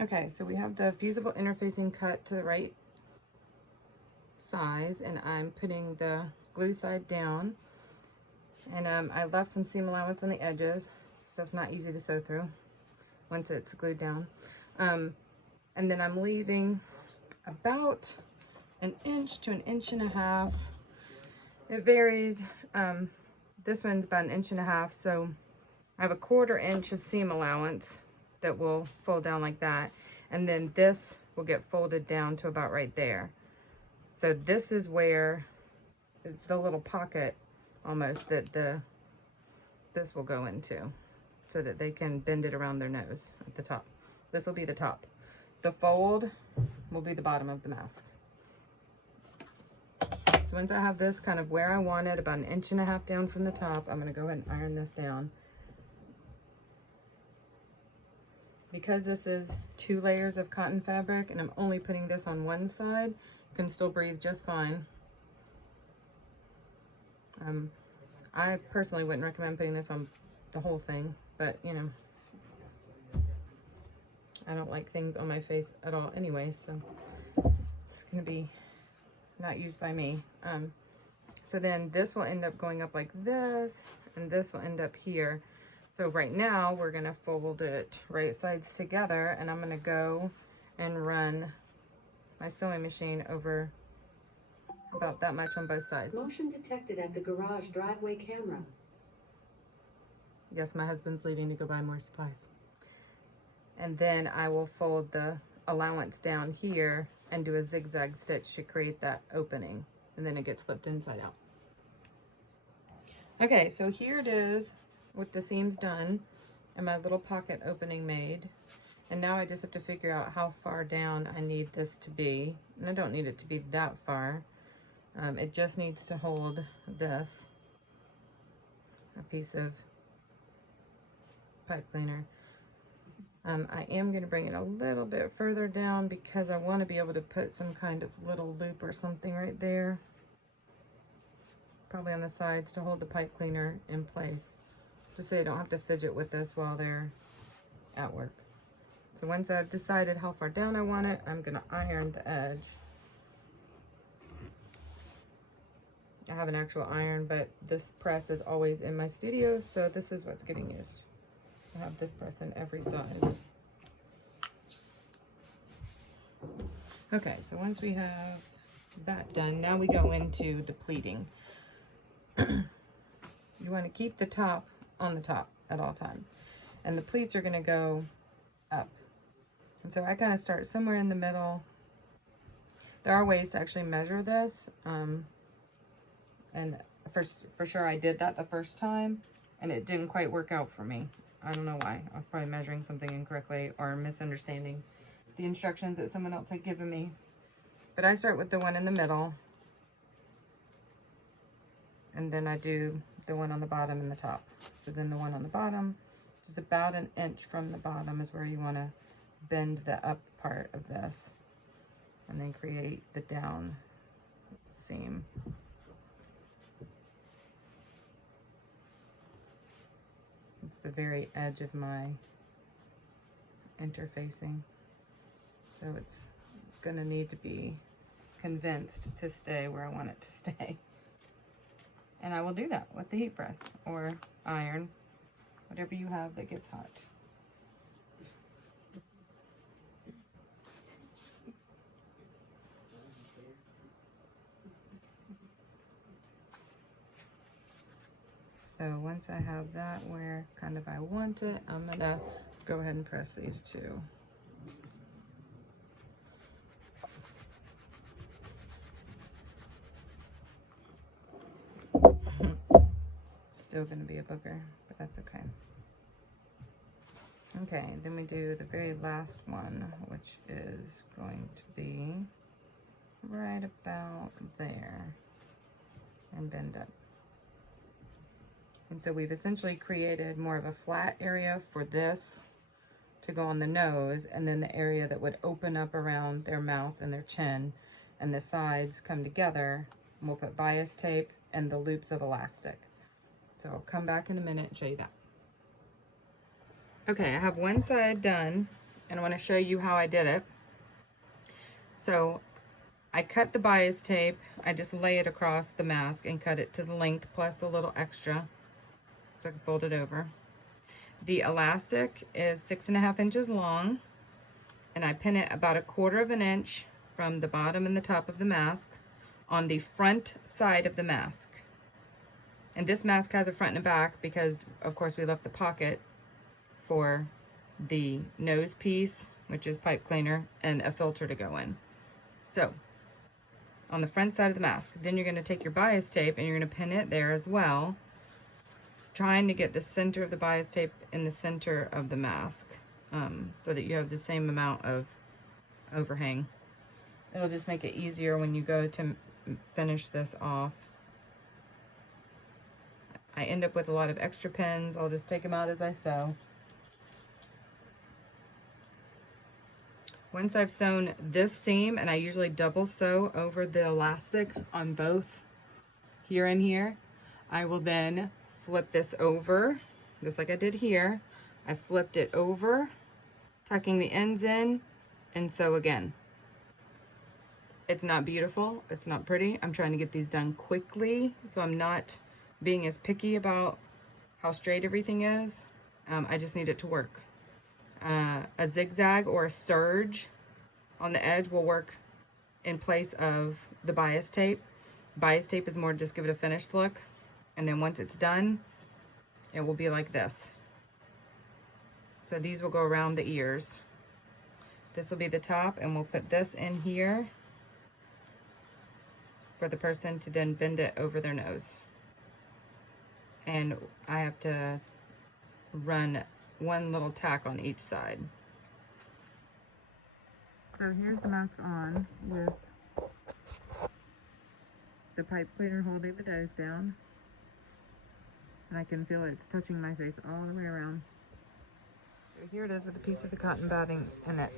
Okay, so we have the fusible interfacing cut to the right size, and I'm putting the glue side down. And I left some seam allowance on the edges. Stuff's not easy to sew through once it's glued down. And then I'm leaving about an inch to an inch and a half. It varies. This one's about an inch and a half, so I have a 1/4 inch of seam allowance that will fold down like that. And then this will get folded down to about right there. So this is where it's the little pocket almost that this will go into, so that they can bend it around their nose at the top. This will be the top. The fold will be the bottom of the mask. So once I have this kind of where I want it, about an inch and a half down from the top, I'm going to go ahead and iron this down. Because this is 2 layers of cotton fabric and I'm only putting this on one side, it can still breathe just fine. I personally wouldn't recommend putting this on the whole thing, but you know, I don't like things on my face at all anyway, so it's gonna be not used by me. So then this will end up going up like this, and this will end up here. So right now we're gonna fold it right sides together, and I'm gonna go and run my sewing machine over about that much on both sides. Motion detected at the garage driveway camera. Yes, my husband's leaving to go buy more supplies. And then I will fold the allowance down here and do a zigzag stitch to create that opening, and then it gets flipped inside out. Okay, so here it is with the seams done and my little pocket opening made. And now I just have to figure out how far down I need this to be. And I don't need it to be that far. It just needs to hold this, a piece of pipe cleaner. I am going to bring it a little bit further down because I want to be able to put some kind of little loop or something right there. Probably on the sides to hold the pipe cleaner in place. Just so you don't have to fidget with this while they're at work. So once I've decided how far down I want it, I'm going to iron the edge. I have an actual iron, but this press is always in my studio, so this is what's getting used. I have this press in every size. Okay, so once we have that done, now we go into the pleating. You want to keep the top on the top at all times, and the pleats are going to go up. And so I kind of start somewhere in the middle. There are ways to actually measure this, and for sure I did that the first time, and it didn't quite work out for me. I don't know why. I was probably measuring something incorrectly or misunderstanding the instructions that someone else had given me. But I start with the one in the middle, and then I do the one on the bottom and the top. So then the one on the bottom, which is about an inch from the bottom, is where you want to bend the up part of this, and then create the down seam. It's the very edge of my interfacing. So it's gonna need to be convinced to stay where I want it to stay. And I will do that with the heat press or iron, whatever you have that gets hot. So once I have that where kind of I want it, I'm gonna go ahead and press these two. Still gonna be a booger, but that's okay. Okay, then we do the very last one, which is going to be right about there, and bend up. And so we've essentially created more of a flat area for this to go on the nose, and then the area that would open up around their mouth and their chin, and the sides come together, and we'll put bias tape and the loops of elastic. So I'll come back in a minute and show you that. Okay, I have one side done, and I want to show you how I did it. So I cut the bias tape, I just lay it across the mask and cut it to the length plus a little extra so I can fold it over. The elastic is 6.5 inches long, and I pin it about 1/4 inch from the bottom and the top of the mask on the front side of the mask. And this mask has a front and a back because of course we left the pocket for the nose piece, which is pipe cleaner, and a filter to go in. So on the front side of the mask, then you're going to take your bias tape and you're going to pin it there as well, trying to get the center of the bias tape in the center of the mask, so that you have the same amount of overhang. It'll just make it easier when you go to finish this off. I end up with a lot of extra pins. I'll just take them out as I sew. Once I've sewn this seam, and I usually double sew over the elastic on both here and here, I will then flip this over, just like I did here. I flipped it over, tucking the ends in, and sew again. It's not beautiful, it's not pretty. I'm trying to get these done quickly, so I'm not being as picky about how straight everything is. I just need it to work. A zigzag or a serge on the edge will work in place of the bias tape. Bias tape is more just give it a finished look, and then once it's done, it will be like this. So these will go around the ears. This will be the top, and we'll put this in here for the person to then bend it over their nose. And I have to run one little tack on each side. So here's the mask on with the pipe cleaner holding the nose down. And I can feel it's touching my face all the way around. So here it is with a piece of the cotton batting in it.